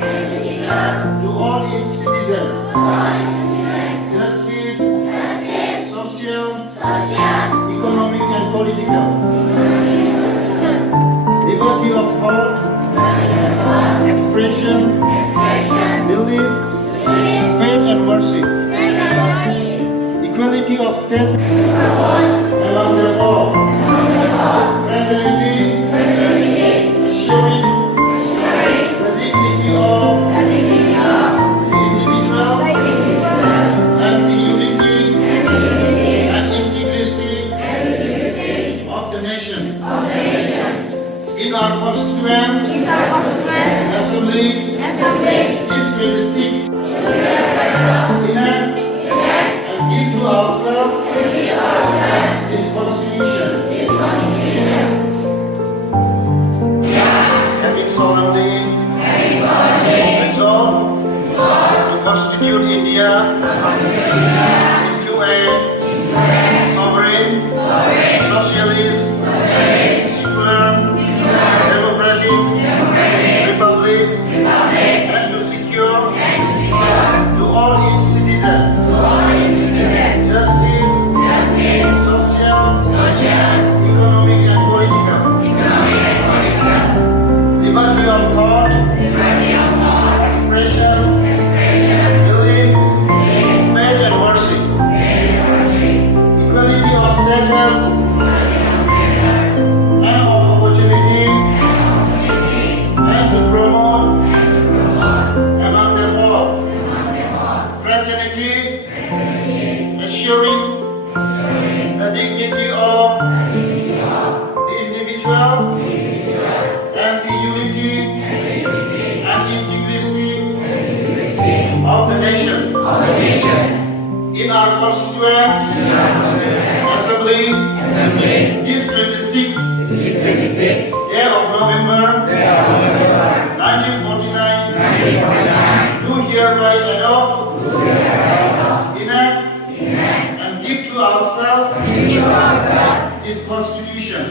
to all its citizens, justice, social, economic and political, liberty of thought, expression, belief, faith and worship, equality of status among them all, fraternity, assuring the dignity of the individual and the unity and integrity of the nation. In our constituent assembly, this 26th, enact and give to ourselves this constitution. Having solemnly resolved to constitute India into a sovereign, socialist, secular, democratic republic, and to secure to all its citizens justice, social, economic and political, liberty of thought, expression, belief, faith and worship, equality of status and of opportunity, and to promote among them all fraternity, assuring the dignity of the individual and the unity and integrity of the nation. In our constituent assembly, this 26th day of November 1949, do hereby adopt, enact, and give to ourselves this constitution.